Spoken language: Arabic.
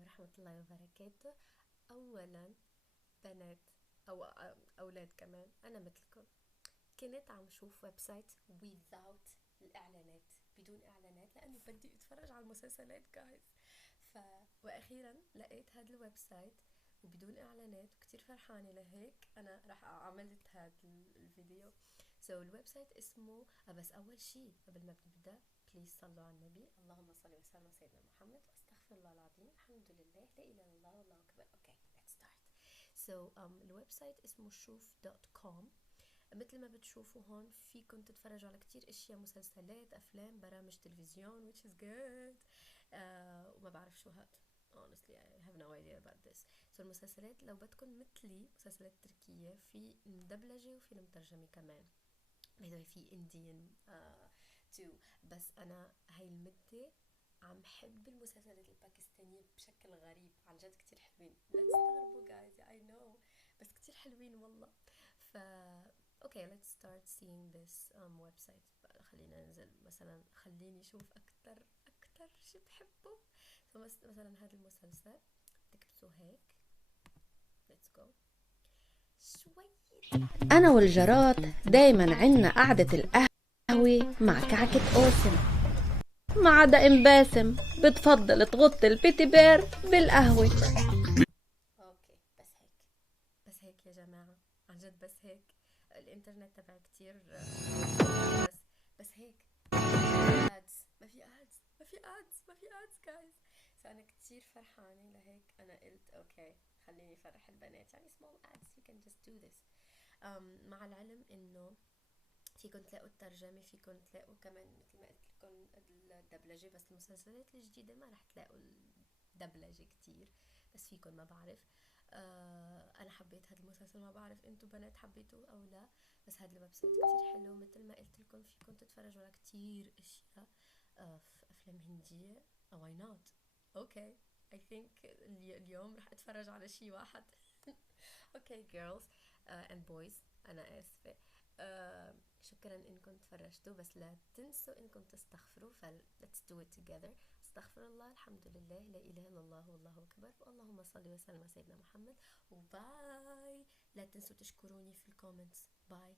ورحمة الله وبركاته. أولا بنات أو أولاد كمان، أنا مثلكم كنت عم شوف ويب سايت without الإعلانات، بدون إعلانات، لأني بدي أتفرج على المسلسلات جايز. ف... وأخيرا لقيت هذا الويب سايت وبدون إعلانات، وكتير فرحانة لهيك أنا راح عملت هذا الفيديو. الويب سايت اسمه بس أول شي قبل ما بنبدأ بليز صلوا على النبي، اللهم صل وسلم على سيدنا محمد، واستغفر الله العظيم، الحمد لله، لا إله إلا الله، والله أكبر. أوكي let's start. الويب سايت اسمه شوف دوت كوم. مثل ما بتشوفوا هون فيكم تتفرجوا على كتير اشياء، مسلسلات، افلام، برامج تلفزيون which is good. وما بعرف شو هاد honestly I have no idea about this. المسلسلات لو بدكم مثلي مسلسلات تركية، في مدبلجة وفي مترجمة كمان. في انديان تو. بس انا هاي المدة عم حب المسلسلات الباكستانية بشكل غريب، عن جد كتير حلوين، لا تستغربوا guys I know، بس كتير حلوين والله. ف اوكي let's start seeing this website بقى. خلينا ننزل مثلا، خليني اشوف اكتر شي بحبه. مثلا هذا المسلسل تكبسوا هيك، let's go شوي. أنا والجارات دايما عنا قعدة القهوة مع كعكة أوسم، ما عدا إم باسم بتفضل تغط البيتي بير بالقهوة. اوكي بس هيك يا جماعة، عن جد بس هيك. الانترنت تبعي كتير بس هيك. ما في ادز جايز. فانا كتير فرحانة لهيك انا قلت اوكي خليني افرح البنات، يعني small ads you can just do this. مع العلم انه فيكن تلاقوا الترجمة، فيكن تلاقوا كمان مثل ما قلت لكم الدبلجة، بس المسلسلات الجديدة ما رح تلاقوا الدبلجة كتير، بس فيكن ما بعرف. انا حبيت هذا المسلسل، ما بعرف انتو بنات حبيتوه او لا، بس هذا الويب سايت كتير حلو. مثل ما قلت لكم فيكن تتفرجوا على كتير اشياء في افلام هندية. why not. اوكي I think اليوم رح اتفرج على شي واحد. اوكي girls and boys، انا اسفة. شكرا انكم تفرجتوا، بس لا تنسوا انكم تستغفروا. let's do it together. استغفر الله، الحمد لله، لا اله الا الله، والله اكبر، اللهم صل وسلم على سيدنا محمد، وباي. لا تنسوا تشكروني في الكومنتس. باي.